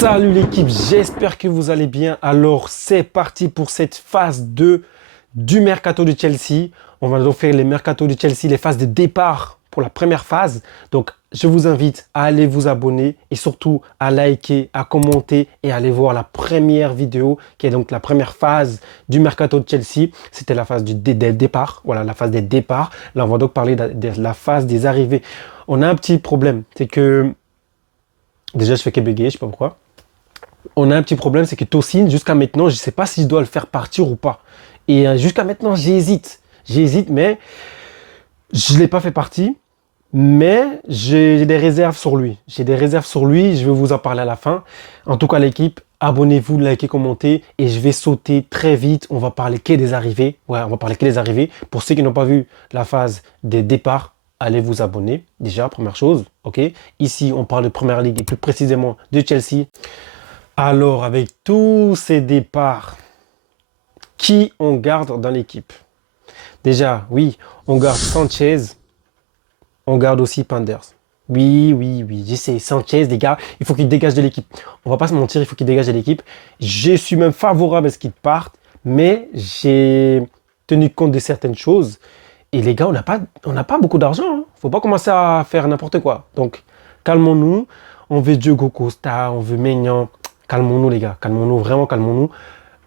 Salut l'équipe, j'espère que vous allez bien. Alors c'est parti pour cette phase 2 du mercato de Chelsea. On va donc faire les mercato de Chelsea, les phases de départ pour la première phase. Donc je vous invite à aller vous abonner et surtout à liker, à commenter et à aller voir la première vidéo qui est donc la première phase du mercato de Chelsea. C'était la phase des départs. Voilà, la phase des départs. Là on va donc parler de la phase des arrivées. On a un petit problème, c'est que déjà je fais que bégayer, je sais pas pourquoi. On a un petit problème, c'est que Tosin, jusqu'à maintenant, je ne sais pas si je dois le faire partir ou pas. Et jusqu'à maintenant, j'hésite. J'hésite, mais je ne l'ai pas fait partie. Mais j'ai des réserves sur lui. J'ai des réserves sur lui, je vais vous en parler à la fin. En tout cas, l'équipe, abonnez-vous, likez, commentez. Et je vais sauter très vite. On va parler que des arrivées. Ouais, on va parler que des arrivées. Pour ceux qui n'ont pas vu la phase des départs, allez vous abonner. Déjà, première chose. OK. Ici, on parle de Première Ligue et plus précisément de Chelsea. Alors, avec tous ces départs, qui on garde dans l'équipe? Déjà, oui, on garde Sanchez, on garde aussi Penders. Oui, oui, oui, j'essaie. Sanchez, les gars, il faut qu'il dégage de l'équipe. On va pas se mentir, il faut qu'il dégage de l'équipe. Je suis même favorable à ce qu'il parte, mais j'ai tenu compte de certaines choses. Et les gars, on n'a pas beaucoup d'argent. Hein. Faut pas commencer à faire n'importe quoi. Donc, calmons-nous. On veut Diogo Costa, on veut Maignan. Calmons-nous, les gars. Calmons-nous, vraiment calmons-nous.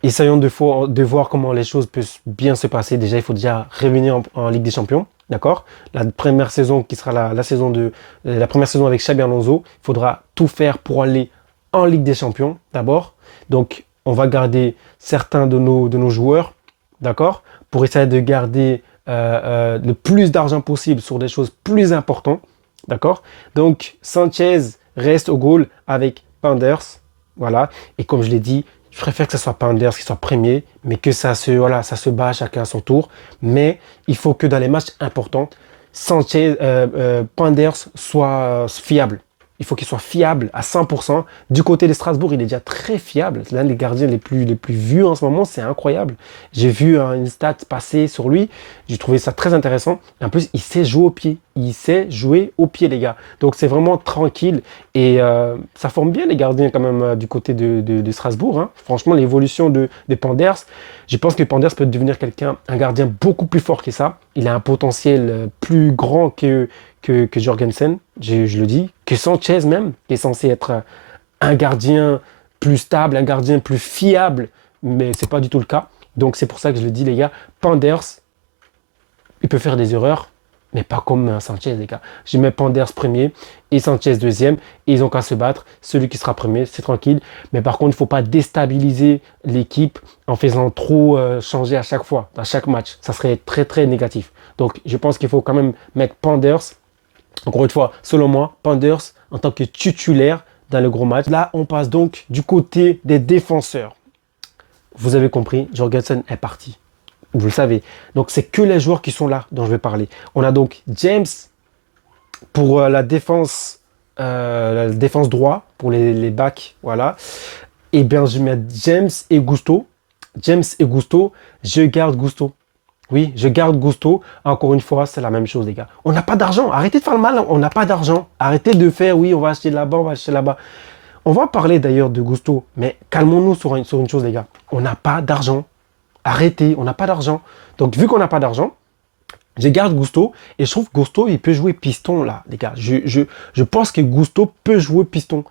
Essayons de voir comment les choses peuvent bien se passer. Déjà, il faut déjà revenir en Ligue des Champions. D'accord? La première saison qui sera la première saison avec Xabi Alonso, il faudra tout faire pour aller en Ligue des Champions d'abord. Donc, on va garder certains de nos joueurs, d'accord? Pour essayer de garder le plus d'argent possible sur des choses plus importantes, d'accord? Donc, Sanchez reste au goal avec Penders, voilà. Et comme je l'ai dit, je préfère que ce soit Penders qui soit premier, mais que voilà, ça se bat chacun à son tour. Mais il faut que dans les matchs importants, Penders soit fiable. Il faut qu'il soit fiable à 100%. Du côté de Strasbourg, il est déjà très fiable. C'est l'un des gardiens les plus vus en ce moment. C'est incroyable. J'ai vu une stat passer sur lui. J'ai trouvé ça très intéressant. En plus, il sait jouer au pied. Il sait jouer au pied, les gars. Donc, c'est vraiment tranquille. Et ça forme bien les gardiens quand même du côté de Strasbourg. Hein. Franchement, l'évolution de Penders, je pense que Penders peut devenir un gardien beaucoup plus fort que ça. Il a un potentiel plus grand que Jorgensen, je le dis, que Sanchez même, qui est censé être un gardien plus stable, un gardien plus fiable, mais c'est pas du tout le cas. Donc c'est pour ça que je le dis, les gars, Penders, il peut faire des erreurs, mais pas comme Sanchez, les gars. Je mets Penders premier et Sanchez deuxième, et ils ont qu'à se battre. Celui qui sera premier, c'est tranquille. Mais par contre, il ne faut pas déstabiliser l'équipe en faisant trop changer à chaque fois, à chaque match. Ça serait très, très négatif. Donc, je pense qu'il faut quand même mettre Penders. Encore une fois, selon moi, Penders en tant que titulaire dans le gros match. Là, on passe donc du côté des défenseurs. Vous avez compris, Jorgensen est parti. Vous le savez. Donc, c'est que les joueurs qui sont là dont je vais parler. On a donc James pour la défense droit, pour les backs. Voilà. Et bien, je mets James et Gusto. James et Gusto, je garde Gusto. Oui, je garde Gusto. Encore une fois, c'est la même chose, les gars. On n'a pas d'argent. Arrêtez de faire le mal. On n'a pas d'argent. Arrêtez de faire, oui, on va acheter là-bas, on va acheter là-bas. On va parler d'ailleurs de Gusto. Mais calmons-nous sur une chose, les gars. On n'a pas d'argent. Arrêtez, on n'a pas d'argent. Donc, vu qu'on n'a pas d'argent, je garde Gusto. Et je trouve que Gusto, il peut jouer piston, là, les gars. Je pense que Gusto peut jouer piston.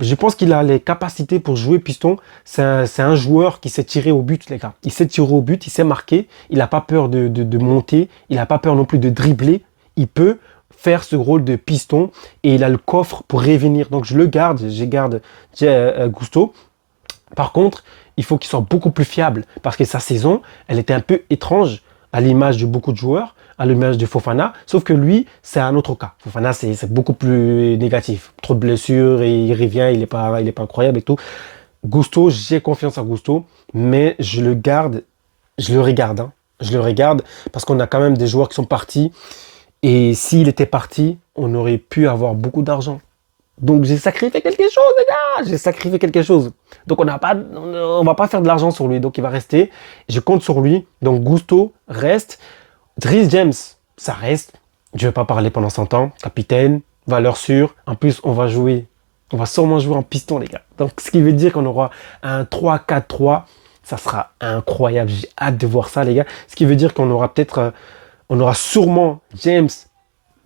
Je pense qu'il a les capacités pour jouer piston. C'est un joueur qui sait tirer au but, les gars. Il sait tirer au but, il sait marquer. Il n'a pas peur de monter. Il n'a pas peur non plus de dribbler. Il peut faire ce rôle de piston et il a le coffre pour revenir. Donc je le garde. Je garde Gusto. Par contre, il faut qu'il soit beaucoup plus fiable parce que sa saison, elle était un peu étrange à l'image de beaucoup de joueurs, à l'image de Fofana, sauf que lui, c'est un autre cas. Fofana, c'est beaucoup plus négatif. Trop de blessures et il revient, il est pas incroyable et tout. Gusto, j'ai confiance en Gusto, mais je le garde, je le regarde. Hein. Je le regarde parce qu'on a quand même des joueurs qui sont partis et s'il était parti, on aurait pu avoir beaucoup d'argent. Donc j'ai sacrifié quelque chose, les gars. J'ai sacrifié quelque chose. Donc on va pas faire de l'argent sur lui. Donc il va rester. Je compte sur lui. Donc Gusto reste. Reece James, ça reste. Je ne vais pas parler pendant 100 ans. Capitaine, valeur sûre. En plus, on va jouer On va sûrement jouer en piston, les gars. Donc, ce qui veut dire qu'on aura un 3-4-3. Ça sera incroyable. J'ai hâte de voir ça, les gars. Ce qui veut dire qu'on aura on aura sûrement James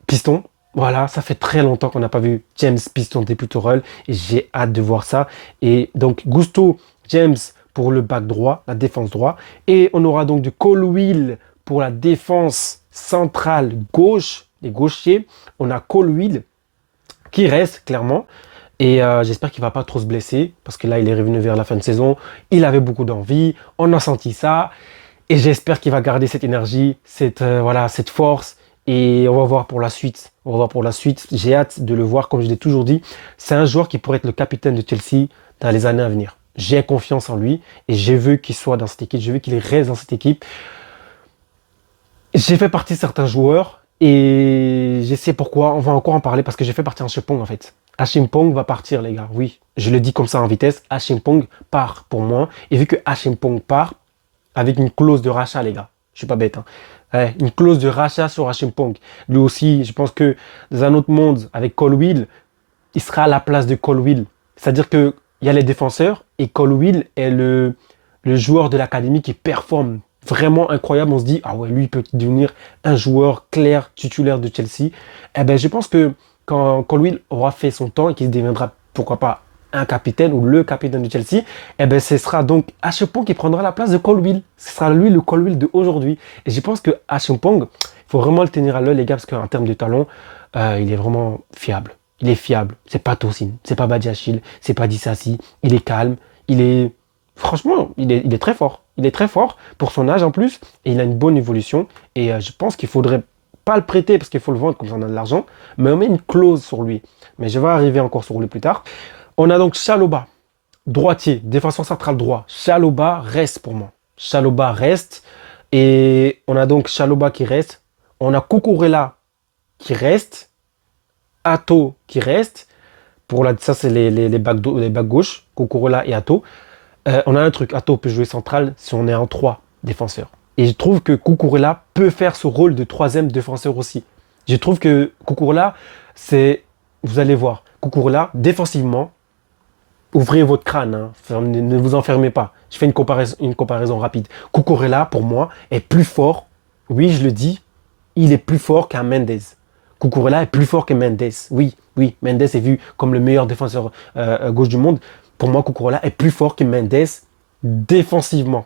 piston. Voilà, ça fait très longtemps qu'on n'a pas vu James piston début rôle et j'ai hâte de voir ça. Et donc, Gusto, James pour le back droit, la défense droit. Et on aura donc du Colwill pour la défense centrale gauche, les gauchers. On a Colwill qui reste clairement. Et j'espère qu'il ne va pas trop se blesser parce que là, il est revenu vers la fin de saison. Il avait beaucoup d'envie. On a senti ça. Et j'espère qu'il va garder cette énergie, voilà, cette force. Et on va voir pour la suite. On va voir pour la suite. J'ai hâte de le voir, comme je l'ai toujours dit. C'est un joueur qui pourrait être le capitaine de Chelsea dans les années à venir. J'ai confiance en lui et je veux qu'il soit dans cette équipe. Je veux qu'il reste dans cette équipe. J'ai fait partie de certains joueurs et je sais pourquoi. On va encore en parler parce que j'ai fait partie en Chepong en fait. Achimpong va partir, les gars. Oui, je le dis comme ça en vitesse. Achimpong part pour moi. Et vu que Achimpong part, avec une clause de rachat, les gars. Je suis pas bête, hein. Ouais, une clause de rachat sur Achimpong. Lui aussi, je pense que dans un autre monde, avec Colwill, il sera à la place de Colwill. C'est-à-dire qu'il y a les défenseurs et Colwill est le joueur de l'académie qui performe vraiment incroyable. On se dit, ah ouais, lui, il peut devenir un joueur clair, titulaire de Chelsea. Eh ben, je pense que quand Colwill aura fait son temps et qu'il deviendra, pourquoi pas, un capitaine ou le capitaine de Chelsea, eh ben, ce sera donc Acheampong qui prendra la place de Colwill. Ce sera lui le Colwill d'aujourd'hui. Et je pense que Acheampong, il faut vraiment le tenir à l'œil, les gars, parce qu'en termes de talent, il est vraiment fiable. Il est fiable. C'est pas Tosin, c'est pas Badiachil, c'est pas Dissassi. Il est calme. Il est. Franchement, il est très fort. Il est très fort pour son âge en plus. Et il a une bonne évolution. Et je pense qu'il faudrait pas le prêter parce qu'il faut le vendre comme ça on a de l'argent. Mais on met une clause sur lui. Mais je vais arriver encore sur lui plus tard. On a donc Chalobah, droitier, défenseur central droit. Chalobah reste pour moi. Chalobah reste. Et on a donc Chalobah qui reste. On a Cucurella qui reste. Atto qui reste. Ça, c'est les backs gauche. Cucurella et Atto. On a un truc. Atto peut jouer central si on est en 3 défenseurs. Et je trouve que Cucurella peut faire ce rôle de troisième défenseur aussi. Je trouve que Cucurella, vous allez voir, Cucurella, défensivement, ouvrez votre crâne, hein. Enfin, ne vous enfermez pas. Je fais une comparaison rapide. Cucurella, pour moi, est plus fort. Oui, je le dis, il est plus fort qu'un Mendes. Cucurella est plus fort que Mendes. Oui, oui, Mendes est vu comme le meilleur défenseur gauche du monde. Pour moi, Cucurella est plus fort que Mendes défensivement.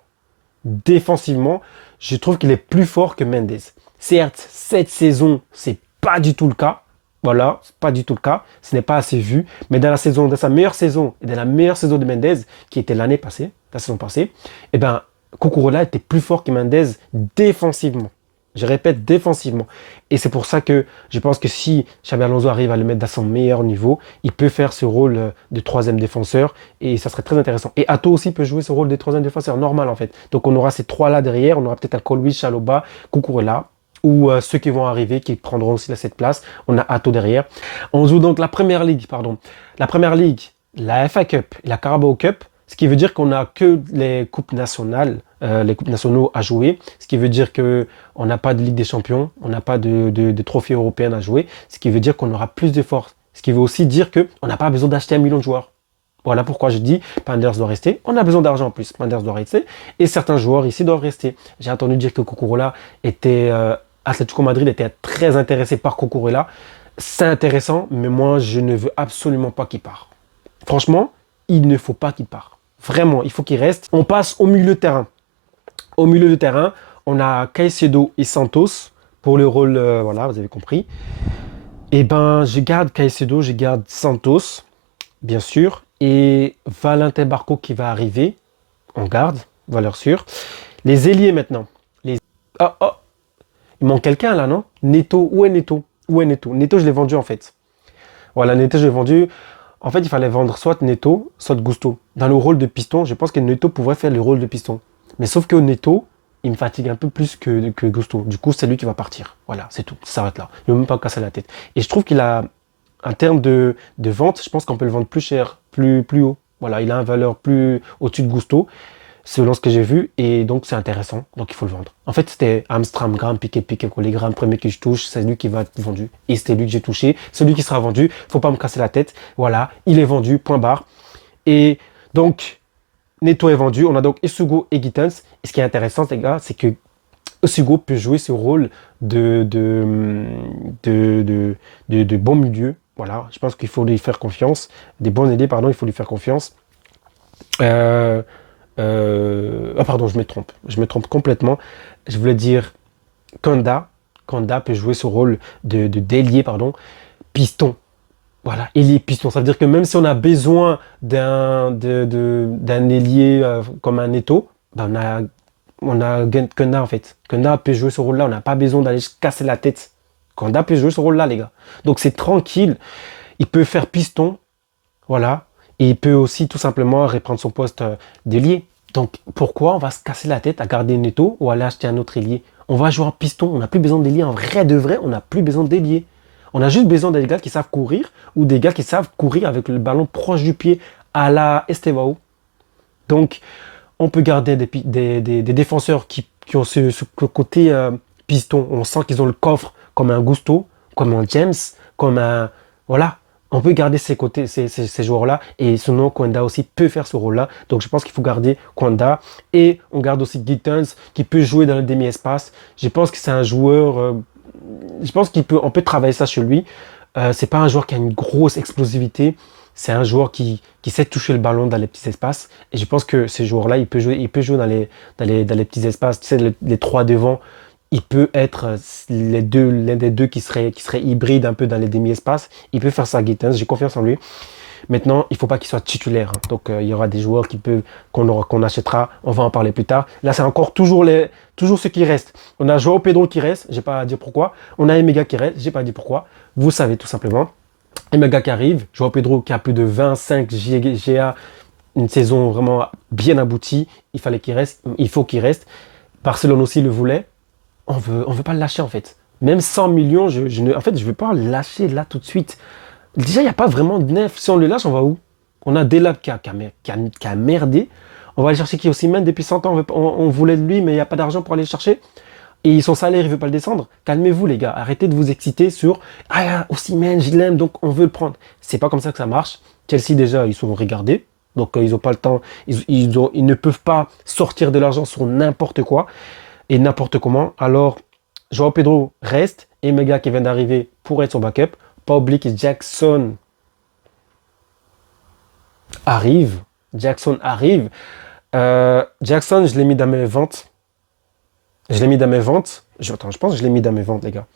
Défensivement, je trouve qu'il est plus fort que Mendes. Certes, cette saison, c'est pas du tout le cas. Voilà, c'est pas du tout le cas. Ce n'est pas assez vu. Mais dans sa meilleure saison, et dans la meilleure saison de Mendes, qui était l'année passée, la saison passée, eh ben, Cucurella était plus fort que Mendes défensivement. Je répète, défensivement. Et c'est pour ça que je pense que si Xabi Alonso arrive à le mettre à son meilleur niveau, il peut faire ce rôle de troisième défenseur et ça serait très intéressant. Et Atto aussi peut jouer ce rôle de troisième défenseur, normal en fait. Donc on aura ces trois-là derrière, on aura peut-être un Colwill, Chalobah, Cucurella ou ceux qui vont arriver, qui prendront aussi cette place. On a Atto derrière. On joue donc la Première Ligue, pardon. La Première Ligue, la FA Cup et la Carabao Cup. Ce qui veut dire qu'on n'a que les coupes nationales, les coupes nationaux à jouer. Ce qui veut dire qu'on n'a pas de Ligue des Champions, on n'a pas de trophée européen à jouer. Ce qui veut dire qu'on aura plus de force. Ce qui veut aussi dire qu'on n'a pas besoin d'acheter 1 million de joueurs. Voilà pourquoi je dis Panders doit rester. On a besoin d'argent en plus. Panders doit rester. Et certains joueurs ici doivent rester. J'ai entendu dire que Cucurella était... Atlético Madrid était très intéressé par Cucurella. C'est intéressant, mais moi, je ne veux absolument pas qu'il parte. Franchement, il ne faut pas qu'il parte. Vraiment, il faut qu'il reste. On passe au milieu de terrain. Au milieu de terrain, on a Caicedo et Santos pour le rôle, voilà, vous avez compris. Et ben, je garde Caicedo, je garde Santos, bien sûr. Et Valentin Barco qui va arriver, on garde, valeur sûre. Les ailiers maintenant. Oh, oh, il manque quelqu'un là, non? Neto, où est Neto? Où est Neto? Neto, je l'ai vendu en fait. Voilà, Neto, je l'ai vendu. En fait, il fallait vendre soit Neto, soit Gusto. Dans le rôle de piston, je pense que Neto pourrait faire le rôle de piston. Mais sauf que Neto, il me fatigue un peu plus que Gusto. Du coup, c'est lui qui va partir. Voilà, c'est tout. Ça s'arrête là. Il ne va même pas casser la tête. Et je trouve qu'il a, en termes de vente, je pense qu'on peut le vendre plus cher, plus haut. Voilà, il a une valeur plus au-dessus de Gusto. selon ce que j'ai vu, et donc c'est intéressant, donc il faut le vendre. En fait, c'était Amstram, Gram, Piqué, Collé, Gram, premier que je touche, c'est lui qui va être vendu. Et c'était lui que j'ai touché, celui qui sera vendu, faut pas me casser la tête. Voilà, il est vendu, point barre. Et donc, Neto est vendu, on a donc Isugo et Gittens. Et ce qui est intéressant, les gars, c'est que Isugo peut jouer ce rôle de, de, de, de, de bon milieu. Voilà, je pense qu'il faut lui faire confiance. Des bons ailiers, pardon, il faut lui faire confiance. Euh, Ah pardon, je me trompe. Je me trompe complètement. Je voulais dire Kanda. Kanda peut jouer ce rôle d'ailier, pardon. Piston. Voilà, ailier piston. Ça veut dire que même si on a besoin d'un ailier comme un Neto, ben on a Kanda en fait. Kanda peut jouer ce rôle-là. On n'a pas besoin d'aller se casser la tête. Kanda peut jouer ce rôle-là, les gars. Donc c'est tranquille. Il peut faire piston. Voilà. Et il peut aussi tout simplement reprendre son poste d'ailier. Donc pourquoi on va se casser la tête à garder Neto ou aller acheter un autre ailier? On va jouer en piston, on n'a plus besoin d'ailier. En vrai de vrai, on n'a plus besoin d'ailier. On a juste besoin des gars qui savent courir ou des gars qui savent courir avec le ballon proche du pied à la Estevao. Donc on peut garder des défenseurs qui ont ce côté piston. On sent qu'ils ont le coffre comme un Gusto, comme un James, comme un... Voilà, on peut garder ces côtés, ces joueurs-là. Et sinon, Kwanda aussi peut faire ce rôle-là. Donc je pense qu'il faut garder Kwanda. Et on garde aussi Gittens qui peut jouer dans le demi-espace. Je pense que c'est un joueur... je pense on peut travailler ça sur lui. C'est pas un joueur qui a une grosse explosivité. C'est un joueur qui sait toucher le ballon dans les petits espaces. Et je pense que ce joueur-là, il peut jouer dans les petits espaces. Tu sais, les trois devant, il peut être l'un des deux qui serait hybride un peu dans les demi-espaces. Il peut faire ça, Gittens. J'ai confiance en lui. Maintenant, il ne faut pas qu'il soit titulaire, hein. Donc, il y aura des joueurs qu'on achètera. On va en parler plus tard. Là, c'est encore toujours ce qui reste. On a Joao Pedro qui reste. Je n'ai pas à dire pourquoi. On a Emega qui reste. Je n'ai pas à dire pourquoi. Vous savez tout simplement. Emega qui arrive. Joao Pedro qui a plus de 25 GA. Une saison vraiment bien aboutie. Il fallait qu'il reste. Il faut qu'il reste. Barcelone aussi le voulait. On veut pas le lâcher en fait. Même 100 millions, en fait, je ne veux pas le lâcher là tout de suite. Déjà, il n'y a pas vraiment de neuf. Si on le lâche, on va où? On a Delap qui a merdé. On va aller chercher qui aussi, même depuis 100 ans, on voulait de lui, mais il n'y a pas d'argent pour aller le chercher. Et son salaire, il ne veut pas le descendre. Calmez-vous, les gars. Arrêtez de vous exciter sur Ah, Osimhen, je l'aime, donc on veut le prendre. C'est pas comme ça que ça marche. Chelsea, déjà, ils sont regardés. Donc, ils n'ont pas le temps. Ils ne peuvent pas sortir de l'argent sur n'importe quoi et n'importe comment. Alors, Joao Pedro reste. Et Mega qui vient d'arriver pour être son backup. Pas oublier que Jackson arrive. Jackson arrive. Jackson, je l'ai mis dans mes ventes. Je l'ai mis dans mes ventes. Attends, je pense que je l'ai mis dans mes ventes, les gars.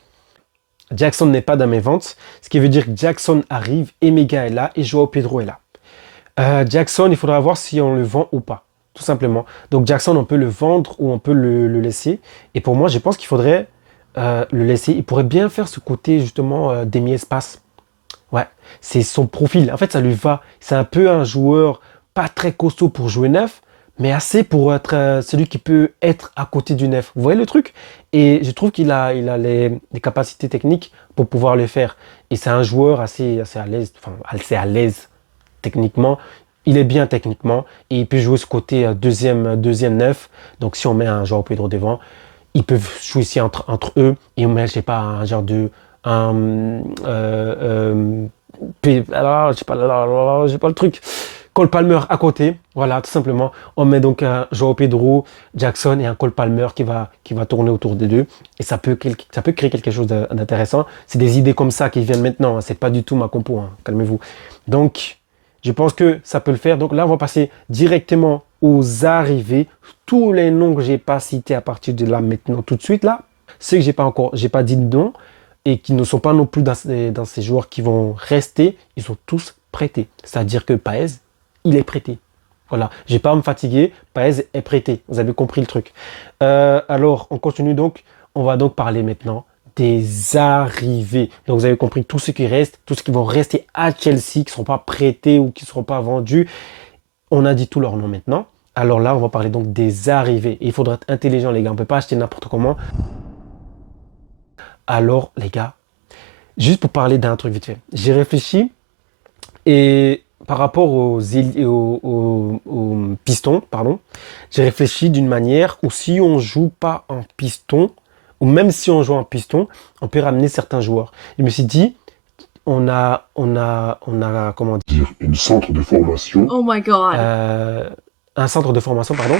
Jackson n'est pas dans mes ventes. Ce qui veut dire que Jackson arrive, Emega est là et Joao Pedro est là. Jackson, il faudra voir si on le vend ou pas. Tout simplement. Donc Jackson, on peut le vendre ou on peut le laisser. Et pour moi, je pense qu'il faudrait le laisser. Il pourrait bien faire ce côté justement demi-espace. Ouais, c'est son profil. En fait, ça lui va. C'est un peu un joueur pas très costaud pour jouer neuf, mais assez pour être celui qui peut être à côté du neuf. Vous voyez le truc? Et je trouve qu'il a les capacités techniques pour pouvoir le faire. Et c'est un joueur assez à l'aise, enfin assez à l'aise techniquement. Il est bien techniquement et il peut jouer ce côté deuxième neuf. Donc si on met un joueur Pedro devant, ils peuvent jouer ici entre eux et on met, je sais pas, un genre de un, alors, j'ai pas le truc. Cole Palmer à côté, voilà, tout simplement. On met donc un Joao Pedro, Jackson et un Cole Palmer qui va tourner autour des deux. Et ça peut créer quelque chose d'intéressant. C'est des idées comme ça qui viennent maintenant, hein. C'est pas du tout ma compo, hein. Calmez-vous. Donc, je pense que ça peut le faire. Donc là, on va passer directement aux arrivées. Tous les noms que j'ai pas cités à partir de là maintenant, tout de suite là, ceux que j'ai pas dit de nom et qui ne sont pas non plus dans ces joueurs qui vont rester, ils sont tous prêtés. C'est-à-dire que Paez, il est prêté. Voilà, je vais pas à me fatiguer, Paez est prêté. Vous avez compris le truc. Alors, on continue donc. On va donc parler maintenant des arrivées. Donc, vous avez compris tout ce qui reste, tout ce qui vont rester à Chelsea, qui ne seront pas prêtés ou qui ne seront pas vendus. On a dit tous leurs noms maintenant. Alors là, on va parler donc des arrivées. Et il faudra être intelligent, les gars. On ne peut pas acheter n'importe comment. Alors, les gars, juste pour parler d'un truc vite fait. J'ai réfléchi et par rapport aux pistons, pardon, j'ai réfléchi d'une manière où si on joue pas en piston, ou même si on joue en piston, on peut ramener certains joueurs. Je me suis dit, comment dire, Une centre de formation. Oh my god. un centre de formation, pardon,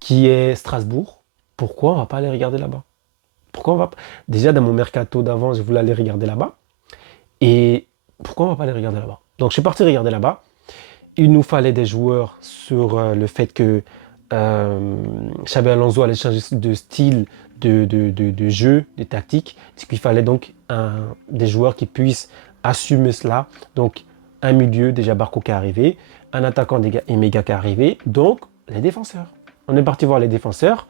qui est Strasbourg. Pourquoi on va pas aller regarder là-bas? Pourquoi on va pas... Déjà, dans mon mercato d'avant, je voulais aller regarder là-bas. Et pourquoi on va pas aller regarder là-bas? Donc, je suis parti regarder là-bas. Il nous fallait des joueurs sur le fait que Xabi Alonso allait changer de style de jeu, de tactique. Ce qu'il fallait donc des joueurs qui puissent assumer cela. Donc, un milieu, déjà Barco qui est arrivé, un attaquant Emega qui est arrivé, donc les défenseurs. On est parti voir les défenseurs.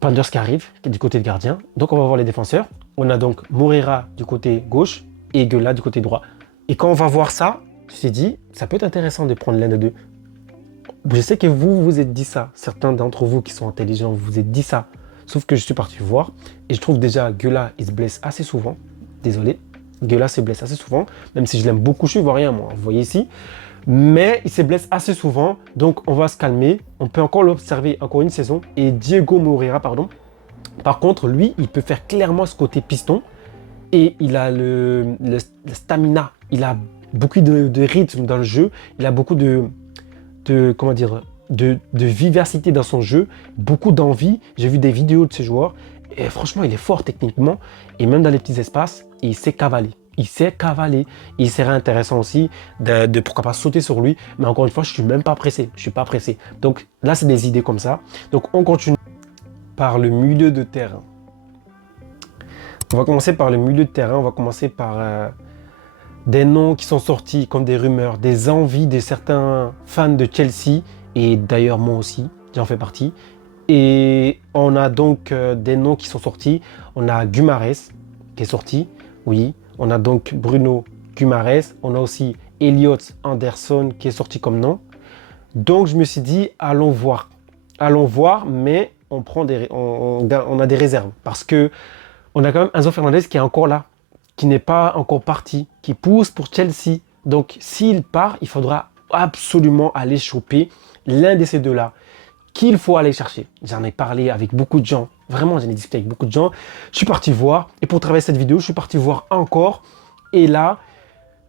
Panders qui arrive, qui est du côté de gardien. Donc, on va voir les défenseurs. On a donc Moreira du côté gauche et Gueula du côté droit. Et quand on va voir ça, je me suis dit, ça peut être intéressant de prendre l'un des deux. Je sais que vous vous êtes dit ça. Certains d'entre vous qui sont intelligents, vous vous êtes dit ça. Sauf que je suis parti voir. Et je trouve déjà Gueula, il se blesse assez souvent. Désolé. Gueula se blesse assez souvent. Même si je l'aime beaucoup, je suis ivoirien, moi. Vous voyez ici. Mais il se blesse assez souvent. Donc, on va se calmer. On peut encore l'observer encore une saison. Et Diego Moreira, pardon. Par contre, lui, il peut faire clairement ce côté piston. Et il a le stamina. Il a beaucoup de rythme dans le jeu. Il a beaucoup comment dire, de vivacité dans son jeu. Beaucoup d'envie. J'ai vu des vidéos de ces joueurs. Et franchement, il est fort techniquement. Et même dans les petits espaces, il sait cavaler. Il sait cavaler. Il serait intéressant aussi de pourquoi pas sauter sur lui. Mais encore une fois, je ne suis même pas pressé. Je ne suis pas pressé. Donc là, c'est des idées comme ça. Donc on continue par le milieu de terrain. On va commencer par le milieu de terrain. On va commencer par des noms qui sont sortis comme des rumeurs, des envies de certains fans de Chelsea. Et d'ailleurs, moi aussi, j'en fais partie. Et on a donc des noms qui sont sortis. On a Guimarães qui est sorti, oui. On a donc Bruno Guimarães. On a aussi Elliot Anderson qui est sorti comme nom. Donc je me suis dit, allons voir. Allons voir, mais on a des réserves. Parce que on a quand même Enzo Fernandez qui est encore là, qui n'est pas encore parti, qui pousse pour Chelsea. Donc s'il part, il faudra absolument aller choper l'un de ces deux-là qu'il faut aller chercher. J'en ai parlé avec beaucoup de gens. Vraiment, j'en ai discuté avec beaucoup de gens. Je suis parti voir. Et pour travailler cette vidéo, je suis parti voir encore. Et là,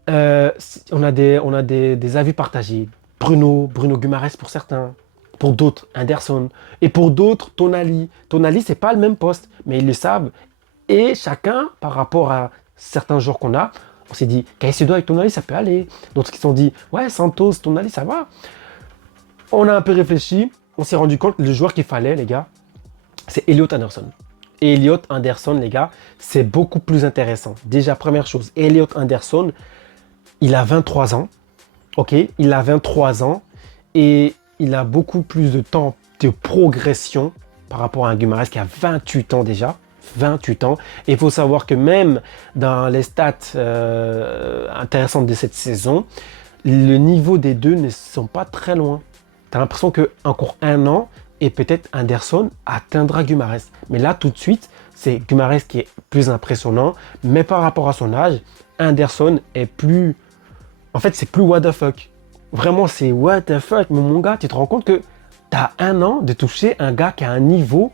on a des avis partagés. Bruno Guimarães pour certains. Pour d'autres, Anderson. Et pour d'autres, Tonali. Tonali, c'est pas le même poste, mais ils le savent. Et chacun, par rapport à certains joueurs qu'on a, on s'est dit, Caicedo avec Tonali, ça peut aller. D'autres qui se sont dit, ouais, Santos, Tonali, ça va. On a un peu réfléchi. On s'est rendu compte que le joueur qu'il fallait, les gars, c'est Elliot Anderson. Et Elliot Anderson, les gars, c'est beaucoup plus intéressant. Déjà, première chose, Elliot Anderson, il a 23 ans. Ok, il a 23 ans et il a beaucoup plus de temps de progression par rapport à un Guimarães qui a 28 ans déjà. 28 ans. Et il faut savoir que même dans les stats intéressantes de cette saison, le niveau des deux ne sont pas très loin. Tu as l'impression qu'encore un an, et peut-être Anderson atteindra Guimarães. Mais là, tout de suite, c'est Guimarães qui est plus impressionnant. Mais par rapport à son âge, Anderson est plus... En fait, c'est plus what the fuck. Vraiment, c'est what the fuck. Mais mon gars, tu te rends compte que tu as un an de toucher un gars qui a un niveau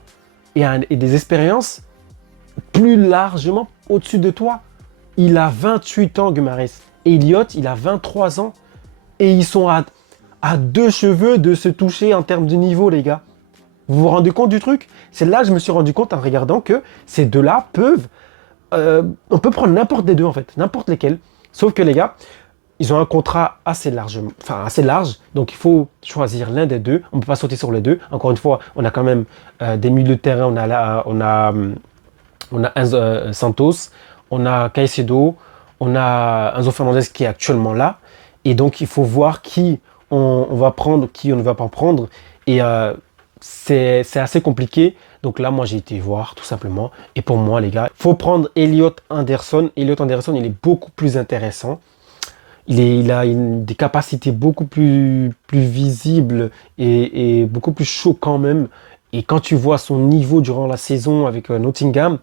et des expériences plus largement au-dessus de toi. Il a 28 ans, Guimarães. Elliot, il a 23 ans. Et ils sont à 2 cheveux de se toucher en termes de niveau, les gars. Vous vous rendez compte du truc? C'est là que je me suis rendu compte en regardant que ces deux-là peuvent... on peut prendre n'importe des deux, en fait. N'importe lesquels. Sauf que, les gars, ils ont un contrat assez large. Donc, il faut choisir l'un des deux. On ne peut pas sauter sur les deux. Encore une fois, on a quand même des milieux de terrain. On a Santos, on a Caicedo, on a Enzo Fernandez qui est actuellement là. Et donc, il faut voir qui on va prendre, qui on ne va pas prendre. Et c'est assez compliqué. Donc là, moi, j'ai été voir, tout simplement. Et pour moi, les gars, il faut prendre Elliot Anderson. Elliot Anderson, il est beaucoup plus intéressant. Il a des capacités beaucoup plus visibles et beaucoup plus choquant même. Et quand tu vois son niveau durant la saison avec Nottingham,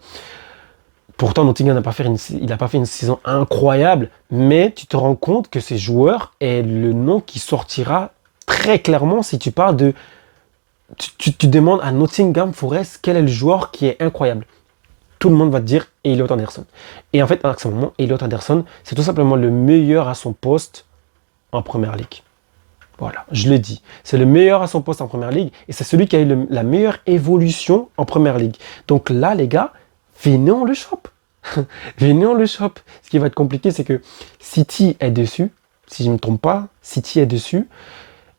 Pourtant, Nottingham il n'a pas fait une saison incroyable, mais tu te rends compte que ces joueurs est le nom qui sortira très clairement si tu parles de... Tu demandes à Nottingham Forest quel est le joueur qui est incroyable. Tout le monde va te dire Elliot Anderson. Et en fait, à ce moment, Elliot Anderson, c'est tout simplement le meilleur à son poste en Première Ligue. Voilà, je l'ai dit. C'est le meilleur à son poste en Première Ligue et c'est celui qui a eu la meilleure évolution en Première Ligue. Donc là, les gars, venez on le chope. Venez on le chope. Ce qui va être compliqué, c'est que City est dessus. Si je ne me trompe pas, City est dessus.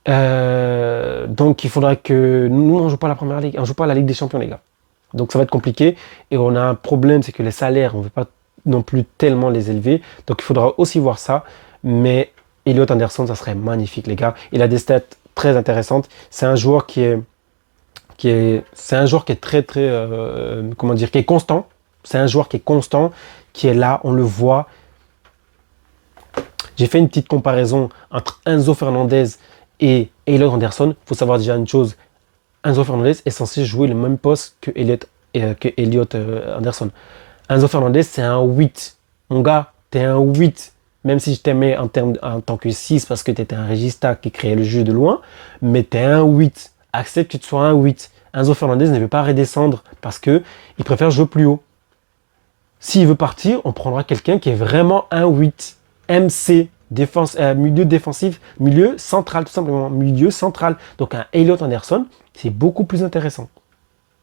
Donc il faudra que... Nous, on ne joue pas la Première Ligue. On ne joue pas la Ligue des Champions, les gars. Donc ça va être compliqué. Et on a un problème, c'est que les salaires, on ne veut pas non plus tellement les élever. Donc il faudra aussi voir ça. Mais Elliot Anderson, ça serait magnifique, les gars. Il a des stats très intéressantes. C'est un joueur c'est un joueur qui est très, très, comment dire, qui est constant. C'est un joueur qui est constant, qui est là, on le voit. J'ai fait une petite comparaison entre Enzo Fernandez et Elliot Anderson. Il faut savoir déjà une chose. Enzo Fernandez est censé jouer le même poste que Elliot Anderson. Enzo Fernandez, c'est un 8. Mon gars, t'es un 8. Même si je t'aimais en tant que 6 parce que tu étais un régista qui créait le jeu de loin, mais tu es un 8. Accepte que tu sois un 8. Enzo Fernandez ne veut pas redescendre parce qu'il préfère jouer plus haut. S'il veut partir, on prendra quelqu'un qui est vraiment un 8. MC, milieu défensif, milieu central, tout simplement. Milieu central. Donc un Elliot Anderson, c'est beaucoup plus intéressant.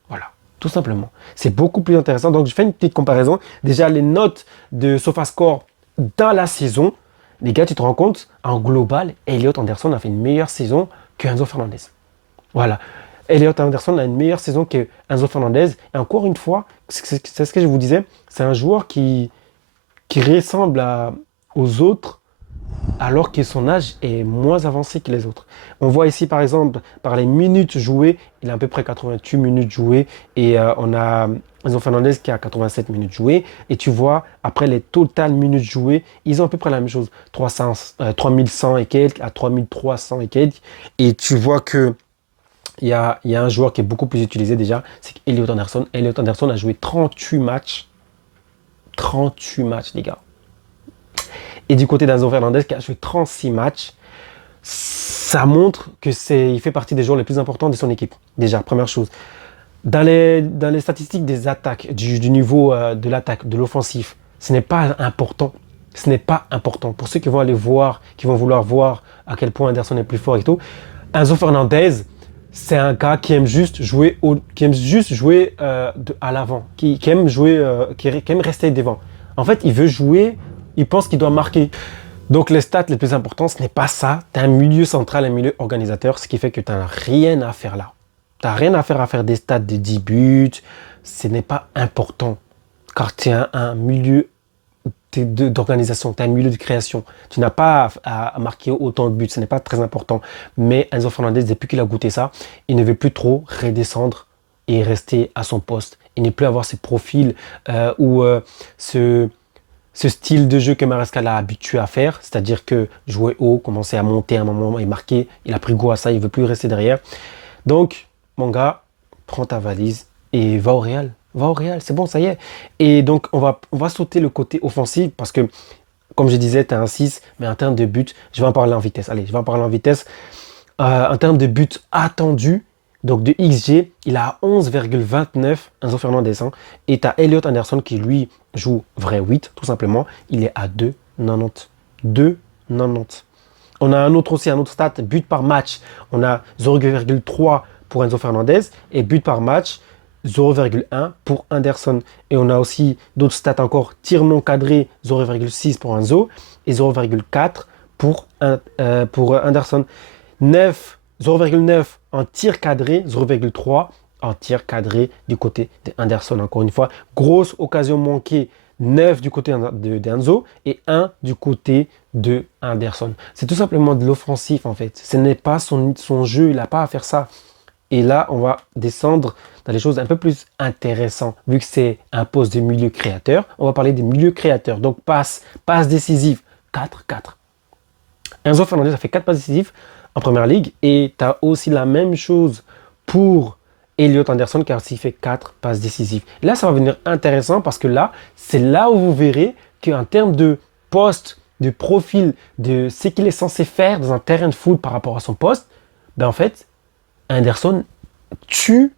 Voilà, tout simplement. C'est beaucoup plus intéressant. Donc, je fais une petite comparaison. Déjà, les notes de SofaScore dans la saison, les gars, tu te rends compte, en global, Elliot Anderson a fait une meilleure saison que Enzo Fernandez. Voilà. Elliot Anderson a une meilleure saison que Enzo Fernandez. Et encore une fois, c'est ce que je vous disais, c'est un joueur qui ressemble aux autres alors que son âge est moins avancé que les autres. On voit ici par exemple, par les minutes jouées, il a à peu près 88 minutes jouées et on a Enzo Fernandez qui a 87 minutes jouées et tu vois, après les totales minutes jouées, ils ont à peu près la même chose, 3100 et quelques à 3300 et quelques et tu vois que il y a un joueur qui est beaucoup plus utilisé déjà, c'est Elliot Anderson. Elliot Anderson a joué 38 matchs. 38 matchs, les gars. Et du côté d'Enzo Fernandez qui a joué 36 matchs, ça montre il fait partie des joueurs les plus importants de son équipe. Déjà, première chose. Dans les statistiques des attaques, du niveau de l'attaque, de l'offensif, ce n'est pas important. Ce n'est pas important. Pour ceux qui vont aller voir, qui vont vouloir voir à quel point Anderson est plus fort et tout, Enzo Fernandez, c'est un gars qui aime juste jouer, à l'avant, qui aime jouer, qui aime rester devant. En fait, il veut jouer, il pense qu'il doit marquer. Donc les stats les plus importants, ce n'est pas ça. Tu as un milieu central, un milieu organisateur, ce qui fait que tu n'as rien à faire là. Tu n'as rien à faire des stats de 10 buts. Ce n'est pas important. Car tu es un milieu d'organisation, tu as un milieu de création. Tu n'as pas à marquer autant de buts, ce n'est pas très important. Mais Enzo Fernandez, depuis qu'il a goûté ça, il ne veut plus trop redescendre et rester à son poste. Il n'est plus avoir ce profil ou ce style de jeu que Maresca l'a habitué à faire, c'est-à-dire que jouer haut, commencer à monter à un moment et marquer, il a pris goût à ça, il ne veut plus rester derrière. Donc, mon gars, prends ta valise et va au Real. Va au Real, c'est bon, ça y est. Et donc, on va sauter le côté offensif parce que, comme je disais, tu as un 6, mais en termes de but, je vais en parler en vitesse. Allez, je vais en parler en vitesse. En termes de buts attendus, donc de XG, il a 11,29, Enzo Fernandez. Hein, et tu as Elliot Anderson qui, lui, joue vrai 8, tout simplement. Il est à 2,90. 2,90. On a un autre stat, but par match. On a 0,3 pour Enzo Fernandez et but par match, 0,1 pour Anderson. Et on a aussi d'autres stats encore, tir non cadré, 0,6 pour Enzo et 0,4 pour Anderson. 0,9 en tir cadré, 0,3 en tir cadré du côté d'Anderson. Encore une fois, grosse occasion manquée, 9 du côté d'Enzo et 1 du côté de Anderson. C'est tout simplement de l'offensif en fait. Ce n'est pas son jeu, il n'a pas à faire ça. Et là, on va descendre dans les choses un peu plus intéressantes. Vu que c'est un poste de milieu créateur, on va parler des milieux créateurs. Donc passe décisive, 4-4. Enzo Fernandez a fait 4 passes décisives en Première Ligue. Et tu as aussi la même chose pour Elliot Anderson qui a aussi fait 4 passes décisives. Là, ça va devenir intéressant parce que là, c'est là où vous verrez qu'en termes de poste, de profil, de ce qu'il est censé faire dans un terrain de foot par rapport à son poste, ben en fait, Anderson tue,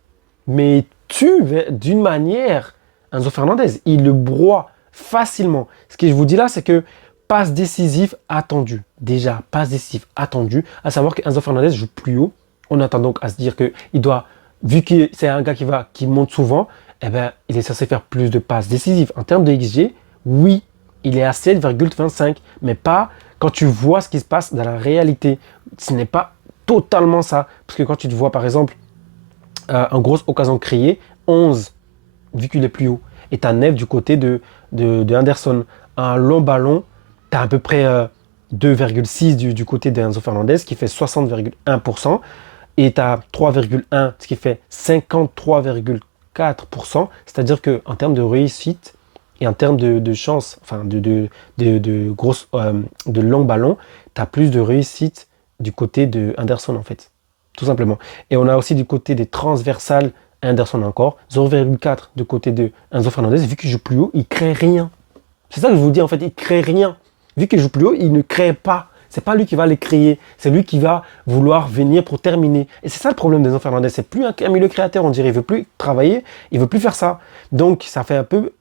mais tue d'une manière Enzo Fernandez. Il le broie facilement. Ce que je vous dis là, c'est que passe décisive attendue. Déjà, passe décisive attendue. À savoir qu'Enzo Fernandez joue plus haut. On attend donc à se dire qu'il doit, vu que c'est un gars qui monte souvent, eh ben, il est censé faire plus de passes décisives. En termes de XG, oui, il est à 7,25, mais pas quand tu vois ce qui se passe dans la réalité. Ce n'est pas totalement ça. Parce que quand tu te vois, par exemple, en grosse occasion créée, 11, vu qu'il est plus haut. Et tu as 9 du côté de Anderson. Un long ballon, tu as à peu près 2,6 du côté d'Enzo Fernandez, qui fait 60,1%. Et tu as 3,1, ce qui fait 53,4%. C'est-à-dire qu'en termes de réussite et en termes de chance, enfin de long ballon, tu as plus de réussite du côté de Anderson en fait. Tout simplement. Et on a aussi du côté des transversales Anderson encore, 0,4 du côté de Enzo Fernandez. Vu qu'il joue plus haut, il crée rien. C'est ça que je vous dis en fait, il crée rien. Vu qu'il joue plus haut, il ne crée pas. C'est pas lui qui va les créer, c'est lui qui va vouloir venir pour terminer. Et c'est ça le problème d'Enzo Fernandez. C'est plus un milieu créateur, on dirait. Il veut plus travailler, il veut plus faire ça. Donc ça fait un peu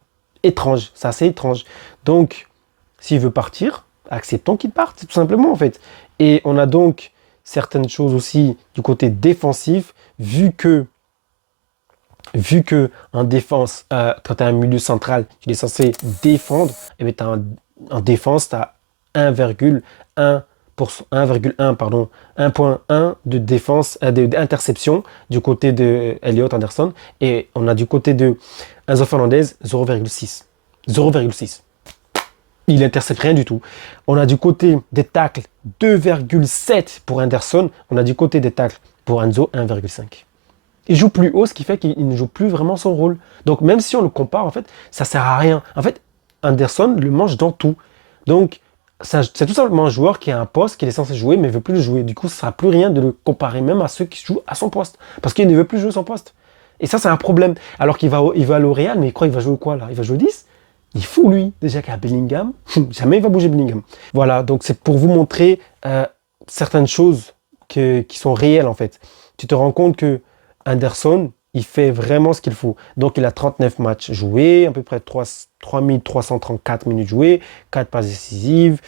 étrange. C'est assez étrange. Donc s'il veut partir, acceptons qu'il parte, tout simplement en fait. Et on a donc certaines choses aussi du côté défensif, vu que en défense, quand tu as un milieu central, tu es censé défendre, et bien en défense, tu as 1,1 pardon, 1,1 de défense, d'interception du côté de Elliot Anderson, et on a du côté de Enzo Fernandez 0,6. 0,6. Il n'intercepte rien du tout. On a du côté des tacles 2,7 pour Anderson. On a du côté des tacles pour Enzo 1,5. Il joue plus haut, ce qui fait qu'il ne joue plus vraiment son rôle. Donc même si on le compare, en fait, ça sert à rien. En fait, Anderson le mange dans tout. Donc c'est tout simplement un joueur qui a un poste qu'il est censé jouer, mais ne veut plus le jouer. Du coup, ça ne sert à plus rien de le comparer même à ceux qui jouent à son poste. Parce qu'il ne veut plus jouer son poste. Et ça, c'est un problème. Alors qu'il va aller au Real, mais il croit qu'il va jouer quoi là? Il va jouer 10. Il est fou, lui. Déjà qu'à Bellingham, jamais il va bouger Bellingham. Voilà, donc c'est pour vous montrer certaines choses qui sont réelles, en fait. Tu te rends compte que Anderson, il fait vraiment ce qu'il faut. Donc, il a 39 matchs joués, à peu près 3334 minutes jouées, 4 passes décisives,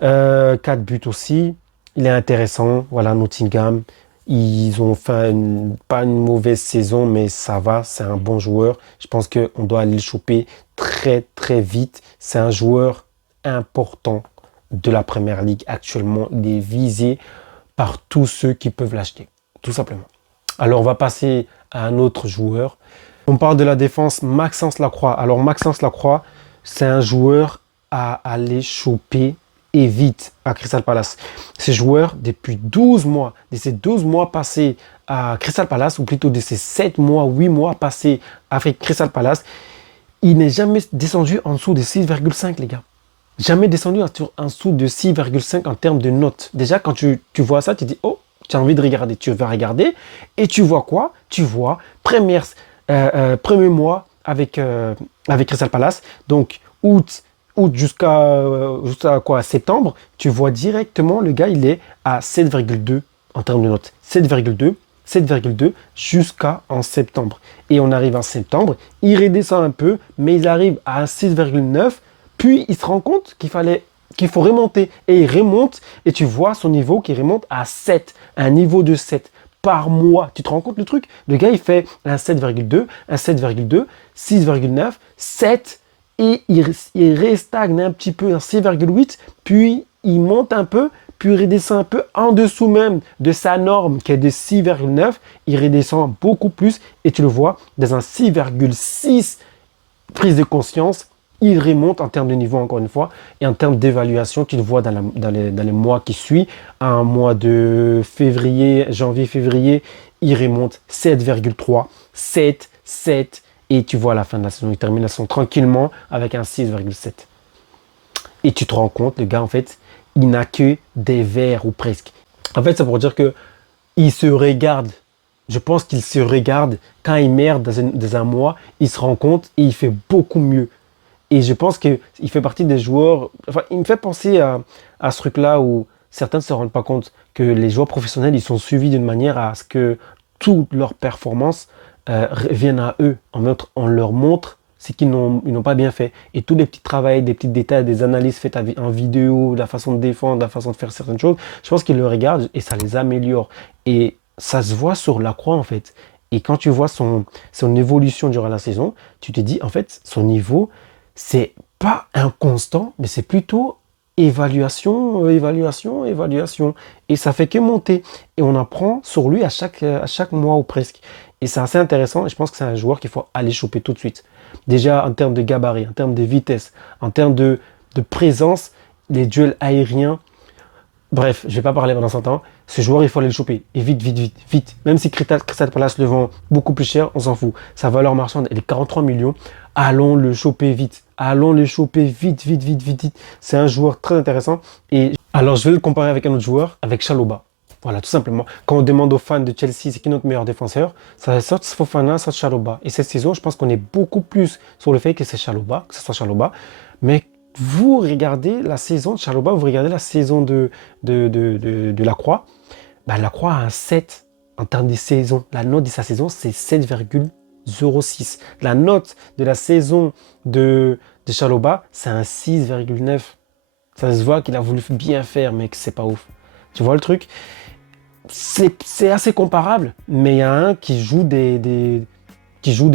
4 buts aussi. Il est intéressant. Voilà, Nottingham, ils ont fait pas une mauvaise saison, mais ça va, c'est un bon joueur. Je pense qu'on doit aller le choper très, très vite. C'est un joueur important de la Première Ligue actuellement. Il est visé par tous ceux qui peuvent l'acheter, tout simplement. Alors, on va passer à un autre joueur. On parle de la défense, Maxence Lacroix. Alors, Maxence Lacroix, c'est un joueur à aller choper et vite à Crystal Palace. Ce joueur, depuis 12 mois, de ces 12 mois passés à Crystal Palace, ou plutôt de ces 7 mois, 8 mois passés avec Crystal Palace, il n'est jamais descendu en dessous de 6,5, les gars. Jamais descendu en dessous de 6,5 en termes de notes. Déjà, quand tu vois ça, tu dis, oh, tu as envie de regarder. Tu vas regarder et tu vois quoi? Tu vois premier mois avec Crystal Palace. Donc, août jusqu'à quoi? Septembre. Tu vois directement, le gars, il est à 7,2 en termes de notes. 7,2 jusqu'à en septembre. Et on arrive en septembre, il redescend un peu, mais il arrive à 6,9. Puis il se rend compte qu'il faut remonter. Et il remonte, et tu vois son niveau qui remonte à 7, un niveau de 7 par mois. Tu te rends compte le truc? Le gars, il fait un 7,2, un 7,2, 6,9, 7, et il restagne un petit peu, un 6,8, puis il monte un peu, puis il redescend un peu en dessous même de sa norme qui est de 6,9. Il redescend beaucoup plus, et tu le vois, dans un 6,6 prise de conscience. Il remonte en termes de niveau, encore une fois, et en termes d'évaluation, tu le vois dans les mois qui suivent. Un mois de février, janvier-février, il remonte 7,3, 7, 7, et tu vois à la fin de la saison, il termine la saison tranquillement avec un 6,7. Et tu te rends compte, le gars, en fait, il n'a que des verts ou presque. En fait, c'est pour dire que il se regarde Je pense qu'il se regarde, quand il merde dans un mois, il se rend compte et il fait beaucoup mieux. Et je pense qu'il fait partie des joueurs. Enfin, il me fait penser à ce truc-là où certains ne se rendent pas compte que les joueurs professionnels, ils sont suivis d'une manière à ce que toutes leurs performances reviennent à eux. On leur montre ce qu'ils n'ont pas bien fait. Et tous les petits travails, des petits détails, des analyses faites en vidéo, la façon de défendre, la façon de faire certaines choses, je pense qu'ils le regardent et ça les améliore. Et ça se voit sur la croix, en fait. Et quand tu vois son évolution durant la saison, tu te dis, en fait, son niveau c'est pas un constant, mais c'est plutôt évaluation, évaluation, évaluation. Et ça fait que monter. Et on apprend sur lui à chaque mois ou presque. Et c'est assez intéressant. Et je pense que c'est un joueur qu'il faut aller choper tout de suite. Déjà en termes de gabarit, en termes de vitesse, en termes de présence, les duels aériens. Bref, je vais pas parler pendant 100 ans. Ce joueur, il faut aller le choper. Et vite, vite, vite, vite. Même si Crystal Palace le vend beaucoup plus cher, on s'en fout. Sa valeur marchande, elle est 43 millions. Allons le choper vite. Allons le choper vite, vite, vite, vite, vite. C'est un joueur très intéressant. Et alors, je vais le comparer avec un autre joueur, avec Chalobah. Voilà, tout simplement. Quand on demande aux fans de Chelsea, c'est qui notre meilleur défenseur, ça va soit Fofana, soit Chalobah. Et cette saison, je pense qu'on est beaucoup plus sur le fait que c'est Chalobah, que ce soit Chalobah. Mais vous regardez la saison de Chalobah, vous regardez la saison de la Croix, bah, la Croix a un 7 en termes de saison. La note de sa saison, c'est 7,06. La note de la saison de Chalobah, c'est un 6,9. Ça se voit qu'il a voulu bien faire, mais que c'est pas ouf. Tu vois le truc? C'est assez comparable, mais il y a un qui joue des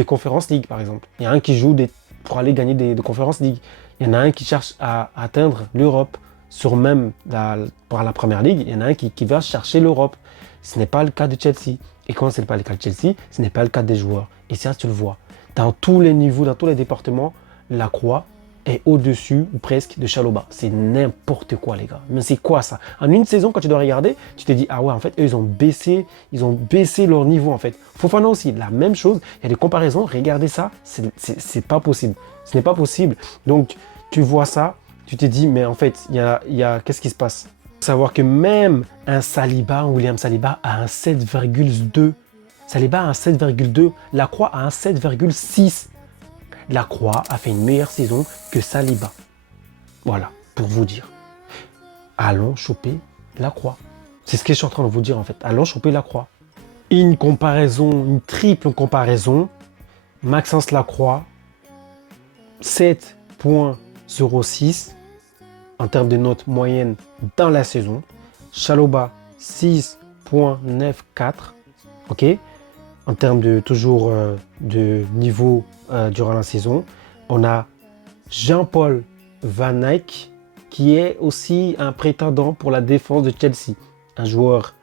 conférences League, par exemple. Il y a un qui joue pour aller gagner des conférences League. Il y en a un qui cherche à atteindre l'Europe sur même par la première ligue. Il y en a un qui va chercher l'Europe. Ce n'est pas le cas de Chelsea. Et quand ce n'est pas le cas de Chelsea, ce n'est pas le cas des joueurs. Et ça, tu le vois. Dans tous les niveaux, dans tous les départements, la Croix est au-dessus ou presque de Chalobah. C'est n'importe quoi, les gars. Mais c'est quoi ça? En une saison, quand tu dois regarder, tu te dis, ah ouais, en fait, eux, ils ont baissé leur niveau, en fait. Fofana aussi, la même chose. Il y a des comparaisons. Regardez ça, c'est pas possible. Ce n'est pas possible. Donc, tu vois ça, tu te dis, mais en fait, qu'est-ce qui se passe? Il faut savoir que même un Saliba, William Saliba, a un 7,2. Saliba a un 7,2. La Croix a un 7,6. La Croix a fait une meilleure saison que Saliba. Voilà, pour vous dire. Allons choper la Croix. C'est ce que je suis en train de vous dire en fait. Allons choper la Croix. Une comparaison, une triple comparaison. Maxence Lacroix, 7,06 en termes de note moyenne dans la saison. Chalobah, 6,94. Ok, en termes de toujours de niveau durant la saison. On a Jean-Paul Van Eyck qui est aussi un prétendant pour la défense de Chelsea. Un joueur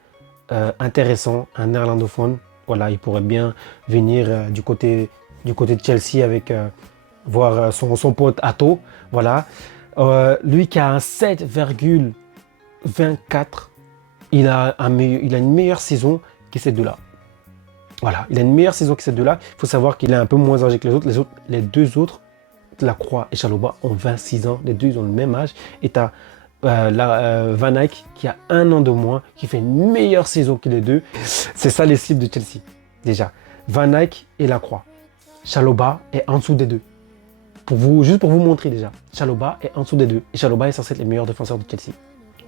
intéressant, un néerlandophone. Voilà, il pourrait bien venir du côté de Chelsea avec voir son pote Atto. Voilà. Lui qui a un 7,24, il a une meilleure saison que ces deux-là. Voilà, il a une meilleure saison que ces deux-là. Il faut savoir qu'il est un peu moins âgé que les autres. Les deux autres, Lacroix et Chalobah, ont 26 ans. Les deux, ils ont le même âge. Et tu as Van Eyck qui a 1 an de moins, qui fait une meilleure saison que les deux. C'est ça les cibles de Chelsea, déjà. Van Eyck et Lacroix. Chalobah est en dessous des deux. Juste pour vous montrer déjà. Chalobah est en dessous des deux. Et Chalobah est censé être le meilleur défenseur de Chelsea.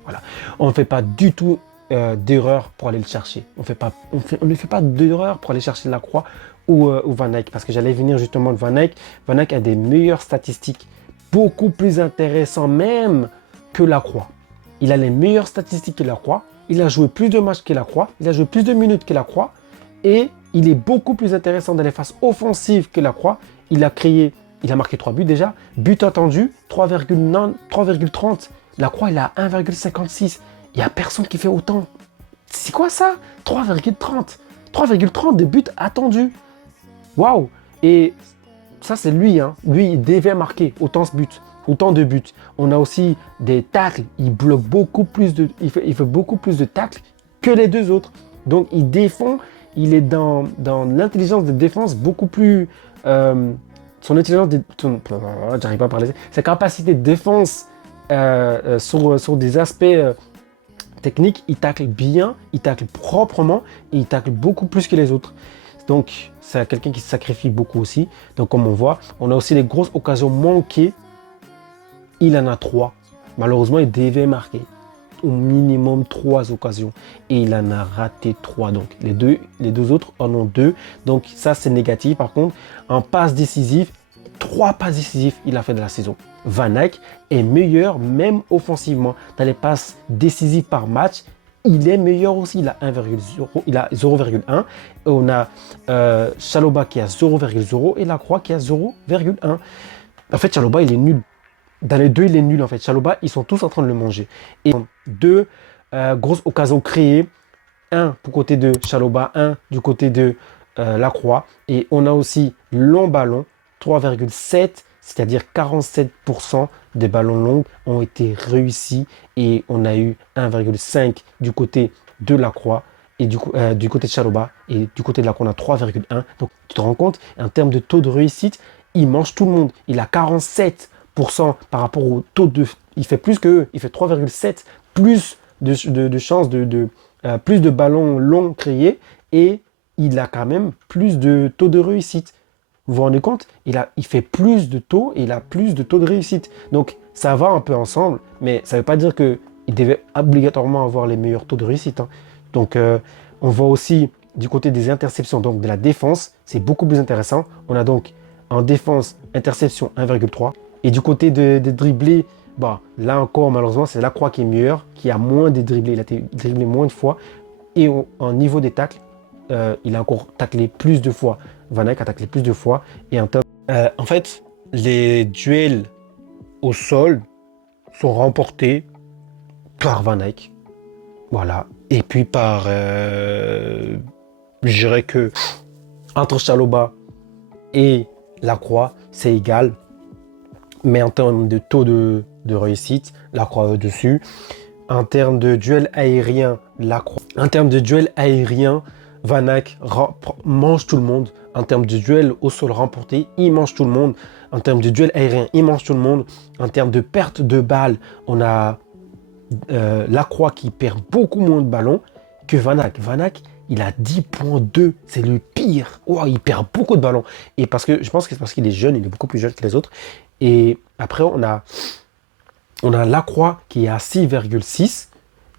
Voilà. On ne fait pas du tout d'erreur pour aller le chercher. On ne fait pas d'erreur pour aller chercher Lacroix ou Van Eyck. Parce que j'allais venir justement de Van Eyck. Van Eyck a des meilleures statistiques, beaucoup plus intéressantes même que Lacroix. Il a les meilleures statistiques que Lacroix. Il a joué plus de matchs que Lacroix. Il a joué plus de minutes que Lacroix. Et il est beaucoup plus intéressant dans les phases offensives que Lacroix. Il a marqué 3 buts déjà. But attendu, 3,30. Lacroix, il a 1,56. Il n'y a personne qui fait autant. C'est quoi ça? 3,30. 3,30 de buts attendus. Waouh! Et ça, c'est lui. Hein. Lui, il devait marquer autant de buts. On a aussi des tacles. Il bloque beaucoup plus il fait beaucoup plus de tacles que les deux autres. Donc, il défend. Il est dans l'intelligence de défense beaucoup plus... son intelligence... J'arrive pas à parler. Sa capacité de défense sur des aspects technique, il tacle bien, il tacle proprement et il tacle beaucoup plus que les autres. Donc, c'est quelqu'un qui se sacrifie beaucoup aussi. Donc, comme on voit, on a aussi les grosses occasions manquées. Il en a 3. Malheureusement, il devait marquer au minimum 3 occasions. Et il en a raté 3. Donc, les deux autres en ont 2. Donc, ça, c'est négatif. Par contre, en passe décisive, 3 passes décisives, il a fait de la saison. Van Eyck est meilleur, même offensivement. Dans les passes décisives par match, il est meilleur aussi. Il a 1,0, il a 0,1. On a Chalobah qui a 0,0 et Lacroix qui a 0,1. En fait, Chalobah, il est nul. Dans les deux, il est nul en fait. Chalobah, ils sont tous en train de le manger. Et 2 grosses occasions créées. 1 pour côté de Chalobah, 1 du côté de Lacroix. Et on a aussi long ballon, 3,7, c'est-à-dire 47% des ballons longs ont été réussis. Et on a eu 1,5 du côté de Lacroix et du côté de Chalobah. Et du côté de Lacroix, on a 3,1. Donc tu te rends compte, en termes de taux de réussite, il mange tout le monde. Il a 47% par rapport au taux de... Il fait plus qu'eux, il fait 3,7, plus de chances plus de ballons longs créés et il a quand même plus de taux de réussite. Vous vous rendez compte? Il fait plus de taux et il a plus de taux de réussite. Donc ça va un peu ensemble, mais ça ne veut pas dire qu'il devait obligatoirement avoir les meilleurs taux de réussite. Hein. Donc on voit aussi du côté des interceptions, donc de la défense, c'est beaucoup plus intéressant. On a donc en défense, interception 1,3. Et du côté des dribblés, bah, là encore, malheureusement, c'est Lacroix qui est meilleur, qui a moins de dribblés. Il a dribblé moins de fois. Et en niveau des tacles, il a encore taclé plus de fois. Van Eyck a taclé plus de fois. Et en fait, les duels au sol sont remportés par Van Eyck. Voilà. Et puis par... je dirais que entre Chalobah et Lacroix, c'est égal. Mais en termes de taux de réussite, Lacroix au-dessus. En termes de duel aérien, Lacroix. En termes de duel aérien, Van Eyck mange tout le monde. En termes de duel au sol remporté, il mange tout le monde. En termes de duel aérien, il mange tout le monde. En termes de perte de balles, on a Lacroix qui perd beaucoup moins de ballons que Van Eyck. Van Eyck, il a 10,2. C'est le pire. Oh, il perd beaucoup de ballons. Et je pense que c'est parce qu'il est jeune, il est beaucoup plus jeune que les autres. Et après, on a Lacroix qui est à 6,6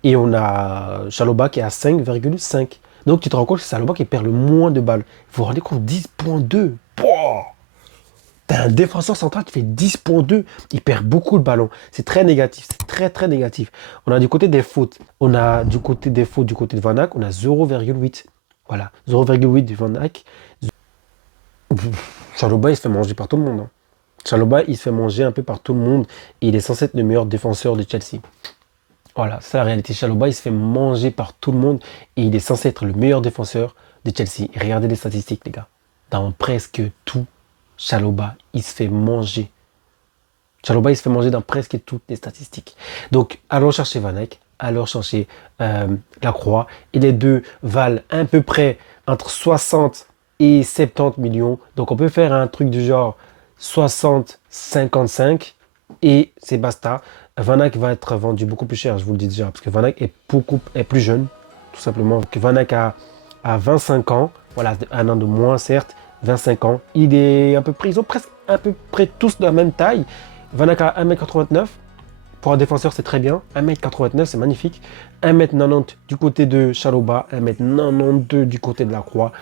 et on a Chalobah qui est à 5,5. Donc tu te rends compte que c'est Chalobah qui perd le moins de balles. Vous vous rendez compte, 10,2. T'as un défenseur central qui fait 10,2. Il perd beaucoup de ballons. C'est très négatif. C'est très très négatif. On a du côté des fautes. On a du côté des fautes du côté de Van Eyck, on a 0,8. Voilà, 0,8 de Van Eyck. Chalobah, il se fait manger par tout le monde. Hein. Chalobah, il se fait manger un peu par tout le monde et il est censé être le meilleur défenseur de Chelsea. Voilà, c'est la réalité. Chalobah, il se fait manger par tout le monde et il est censé être le meilleur défenseur de Chelsea. Et regardez les statistiques, les gars. Dans presque tout, Chalobah, il se fait manger. Chalobah, il se fait manger dans presque toutes les statistiques. Donc, allons chercher Van Eyck, allons chercher Lacroix. Et les deux valent à peu près entre 60 et 70 millions. Donc, on peut faire un truc du genre 60, 55 et c'est basta. Van Eyck va être vendu beaucoup plus cher, je vous le dis déjà, parce que Van Eyck est plus jeune, tout simplement. Que Van Eyck a 25 ans, voilà, un an de moins certes, 25 ans. Ils ont presque à peu près tous de la même taille. Van Eyck a 1m89, pour un défenseur c'est très bien, 1m89 c'est magnifique. 1m90 du côté de Chalobah, 1m92 du côté de Lacroix.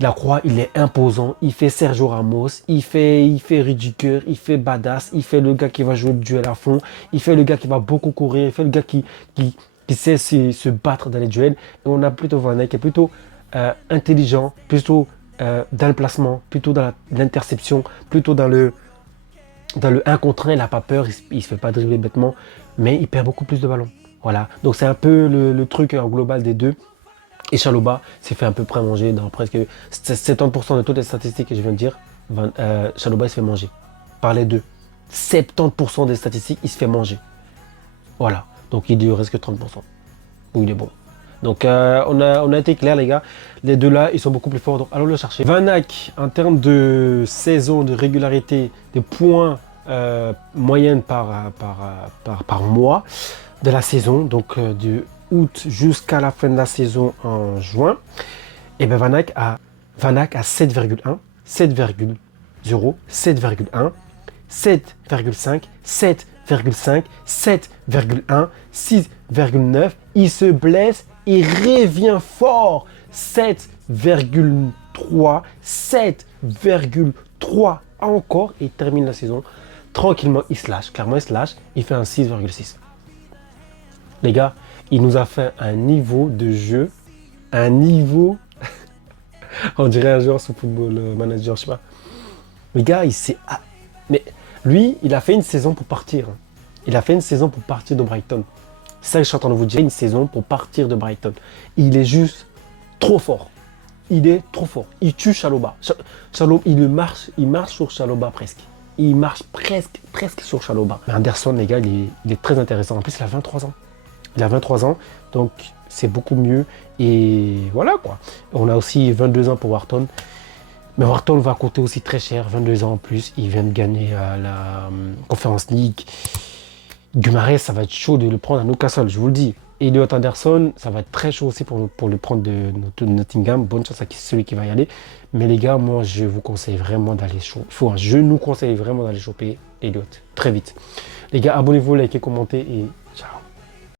Lacroix, il est imposant, il fait Sergio Ramos, il fait Rudiger, il fait badass, il fait le gars qui va jouer le duel à fond, il fait le gars qui va beaucoup courir, il fait le gars qui sait se battre dans les duels. Et on a plutôt Van Eyck qui est plutôt intelligent, plutôt dans le placement, plutôt dans l'interception, plutôt dans le 1 contre 1, il n'a pas peur, il ne se fait pas dribbler bêtement, mais il perd beaucoup plus de ballons. Voilà, donc c'est un peu le truc en global des deux. Et Chalobah s'est fait à peu près manger dans presque 70% de toutes les statistiques que je viens de dire. Chalobah il se fait manger par les deux. 70% des statistiques, il se fait manger. Voilà. Donc il ne reste que 30%. Où il est bon. Donc on a été clair les gars. Les deux là, ils sont beaucoup plus forts. Donc allons le chercher. Van Eyck, en termes de saison, de régularité, de points moyenne par mois de la saison. Donc août jusqu'à la fin de la saison en juin, et ben Van Ack a 7,1, 7,0, 7,1, 7,5, 7,5, 7,1, 6,9. Il se blesse, il revient fort. 7,3, 7,3 encore et il termine la saison. Tranquillement, il se lâche. Clairement, il se lâche. Il fait un 6,6. Les gars, il nous a fait un niveau de jeu, un niveau, on dirait un joueur sous football manager, je sais pas. Le gars, il s'est... Mais lui, il a fait une saison pour partir. Il a fait une saison pour partir de Brighton. C'est ça que je suis en train de vous dire, une saison pour partir de Brighton. Il est juste trop fort. Il est trop fort. Il tue Chalobah. Il marche sur Chalobah presque. Il marche presque sur Chalobah. Mais Anderson, les gars, il est très intéressant. En plus, il a 23 ans. Il a 23 ans, donc c'est beaucoup mieux. Et voilà quoi. On a aussi 22 ans pour Wharton. Mais Wharton va coûter aussi très cher, 22 ans en plus. Il vient de gagner la Conference League. Guimarães, ça va être chaud de le prendre à Newcastle, je vous le dis. Elliot Anderson, ça va être très chaud aussi pour le prendre de Nottingham. Bonne chance à celui qui va y aller. Mais les gars, moi, je vous conseille vraiment d'aller choper. Je nous conseille vraiment d'aller choper Elliot très vite. Les gars, abonnez-vous, likez, commentez et